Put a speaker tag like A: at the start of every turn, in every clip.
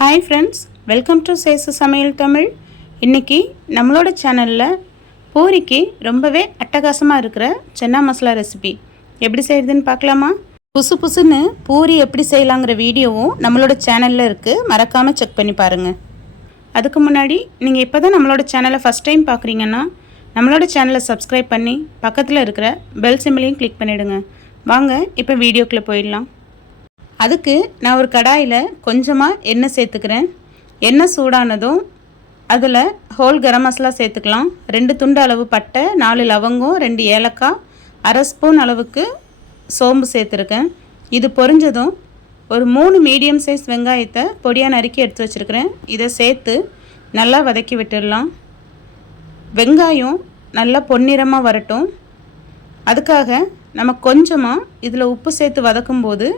A: Hi friends welcome to Sesu சமையல் தமிழ் இன்றைக்கி நம்மளோட சேனலில் பூரிக்கு ரொம்பவே அட்டகாசமாக இருக்கிற சென்னா மசாலா ரெசிபி எப்படி செய்கிறதுன்னு பார்க்கலாமா? புசு புசுன்னு பூரி எப்படி செய்யலாங்கிற வீடியோவும் நம்மளோட சேனலில் இருக்குது மறக்காமல் செக் பண்ணி பாருங்கள் அதுக்கு முன்னாடி நீங்கள் இப்போ தான் நம்மளோட சேனலை ஃபஸ்ட் டைம் பார்க்குறீங்கன்னா நம்மளோட சேனலை சப்ஸ்கிரைப் பண்ணி பக்கத்தில் இருக்கிற பெல் சிம்பிளையும் கிளிக் பண்ணிவிடுங்க வாங்க இப்போ வீடியோக்குள்ளே போயிடலாம். அதுக்கு நான் ஒரு கடாயில் கொஞ்சமாக எண்ணெய் சேர்த்துக்கிறேன். எண்ணெய் சூடானதும் அதில் ஹோல் கரம் மசாலா சேர்த்துக்கலாம். ரெண்டு துண்டு அளவு பட்டை நாலு லவங்கம் ரெண்டு ஏலக்காய் அரை ஸ்பூன் அளவுக்கு சோம்பு சேர்த்துருக்கேன். இது பொரிஞ்சதும் ஒரு மூணு மீடியம் சைஸ் வெங்காயத்தை பொடியாக நறுக்கி எடுத்து வச்சுருக்கிறேன். இதை சேர்த்து நல்லா வதக்கி விட்டுடலாம். வெங்காயம் நல்லா பொன்னிறமாக வரட்டும். அதுக்காக நம்ம கொஞ்சமாக இதில் உப்பு சேர்த்து வதக்கும்போது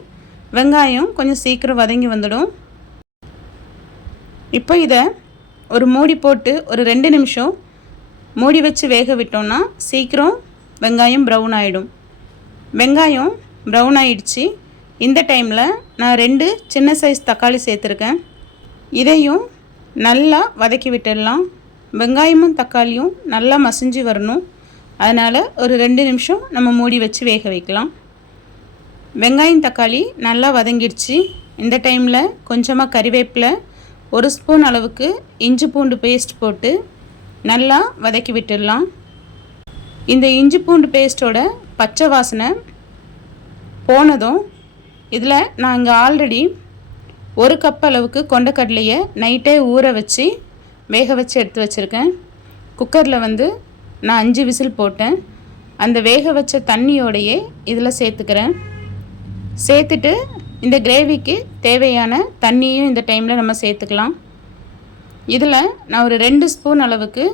A: வெங்காயம் கொஞ்சம் சீக்கிரம் வதங்கி வந்துடும். இப்போ இதை ஒரு மூடி போட்டு ஒரு ரெண்டு நிமிஷம் மூடி வச்சு வேக விட்டோம்னா சீக்கிரம் வெங்காயம் ப்ரௌன் ஆகிடும் வெங்காயம் ப்ரௌன் ஆகிடுச்சு இந்த டைமில் நான் ரெண்டு சின்ன சைஸ் தக்காளி சேர்த்துருக்கேன். இதையும் நல்லா வதக்கி விட்டுடலாம். வெங்காயமும் தக்காளியும் நல்லா மசிஞ்சு வரணும். அதனால் ஒரு ரெண்டு நிமிஷம் நம்ம மூடி வச்சு வேக வைக்கலாம். வெங்காயம் தக்காளி நல்லா வதங்கிடுச்சு. இந்த டைமில் கொஞ்சமாக கறிவேப்பிலை ஒரு ஸ்பூன் அளவுக்கு இஞ்சி பூண்டு பேஸ்ட் போட்டு நல்லா வதக்கி விட்டுடலாம். இந்த இஞ்சி பூண்டு பேஸ்ட்டோட பச்சை வாசனை போனதும் இதில் நான் இங்கே ஆல்ரெடி ஒரு கப் அளவுக்கு கொண்டக்கடலையை நைட்டே ஊற வச்சு வேக வச்சு எடுத்து வச்சுருக்கேன். குக்கரில் வந்து நான் அஞ்சு விசில் போட்டேன். அந்த வேக வச்ச தண்ணியோடையே இதில் சேர்த்துக்கிறேன். சேர்த்துட்டு இந்த கிரேவிக்கு தேவையான தண்ணியும் இந்த டைமில் நம்ம சேர்த்துக்கலாம். இதில் நான் ஒரு ரெண்டு ஸ்பூன் அளவுக்கு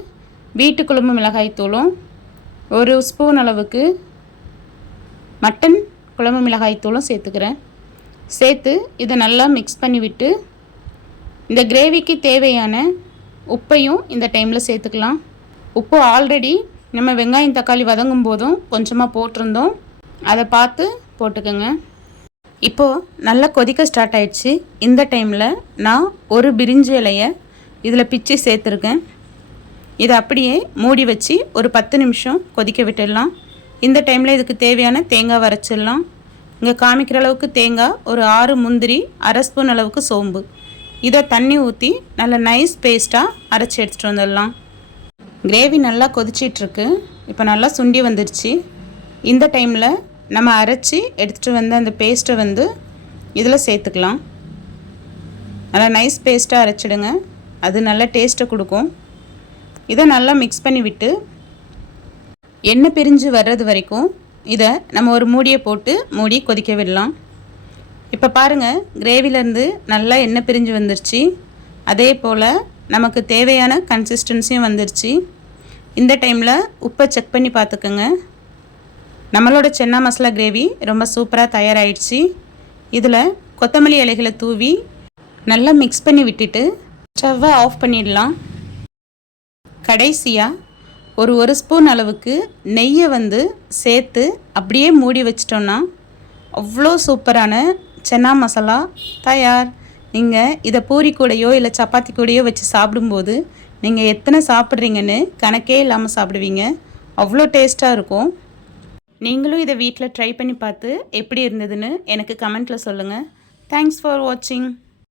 A: வீட்டு குழம்பு மிளகாய் தூளும் ஒரு ஸ்பூன் அளவுக்கு மட்டன் குழம்பு மிளகாய் தூளும் சேர்த்துக்கிறேன். சேர்த்து இதை நல்லா மிக்ஸ் பண்ணிவிட்டு இந்த கிரேவிக்கு தேவையான உப்பையும் இந்த டைமில் சேர்த்துக்கலாம். உப்பு ஆல்ரெடி நம்ம வெங்காயம் தக்காளி வதங்கும் போதும் கொஞ்சமாக போட்டிருந்தோம். அதை பார்த்து போட்டுக்கோங்க. இப்போது நல்லா கொதிக்க ஸ்டார்ட் ஆயிடுச்சு. இந்த டைமில் நான் ஒரு பிரிஞ்சு இலையை இதில் பிச்சு சேர்த்துருக்கேன். இதை அப்படியே மூடி வச்சு ஒரு பத்து நிமிஷம் கொதிக்க விட்டுடலாம். இந்த டைமில் இதுக்கு தேவையான தேங்காய் வரைச்சிடலாம் இங்கே காமிக்கிற அளவுக்கு தேங்காய் ஒரு ஆறு முந்திரி அரை ஸ்பூன் அளவுக்கு சோம்பு. இதை தண்ணி ஊற்றி நல்ல நைஸ் பேஸ்ட்டாக அரைச்சி எடுத்துகிட்டு வந்துடலாம். கிரேவி நல்லா கொதிச்சிட்ருக்கு இப்போ நல்லா சுண்டி வந்துடுச்சு இந்த டைமில் நம்ம அரைச்சி எடுத்துகிட்டு வந்த அந்த பேஸ்ட்டை வந்து இதில் சேர்த்துக்கலாம். நல்லா நைஸ் பேஸ்ட்டாக அரைச்சிடுங்க. அது நல்ல டேஸ்ட்டை கொடுக்கும். இதை நல்லா மிக்ஸ் பண்ணி விட்டு எண்ணெய் பிரிஞ்சு வர்றது வரைக்கும் இதை நம்ம ஒரு மூடியை போட்டு மூடி கொதிக்க விடலாம். இப்போ பாருங்கள் கிரேவிலேருந்து நல்லா எண்ணெய் பிரிஞ்சு வந்துருச்சு. அதே போல் நமக்கு தேவையான கன்சிஸ்டன்சியும் வந்துருச்சு. இந்த டைமில் உப்பை செக் பண்ணி பார்த்துக்கோங்க. நம்மளோட சென்னா மசாலா கிரேவி ரொம்ப சூப்பராக தயாராகிடுச்சு இதில் கொத்தமல்லி இலைகளை தூவி நல்லா மிக்ஸ் பண்ணி விட்டுட்டு ஸ்டவ்வை ஆஃப் பண்ணிடலாம். கடைசியாக ஒரு ஒரு ஸ்பூன் அளவுக்கு நெய்யை வந்து சேர்த்து அப்படியே மூடி வச்சிட்டோன்னா அவ்வளோ சூப்பரான சென்னா மசாலா தயார். நீங்கள் இதை பூரி கூடையோ இல்லை சப்பாத்தி கூடையோ வச்சு சாப்பிடும்போது நீங்கள் எத்தனை சாப்பிட்றீங்கன்னு கணக்கே இல்லாமல் சாப்பிடுவீங்க. அவ்வளோ டேஸ்ட்டாக இருக்கும். நீங்களும் இதை வீட்டில் ட்ரை பண்ணி பார்த்து எப்படி இருந்ததுன்னு எனக்கு கமெண்ட்டில் சொல்லுங்கள் தேங்க்ஸ் ஃபார் வாட்சிங்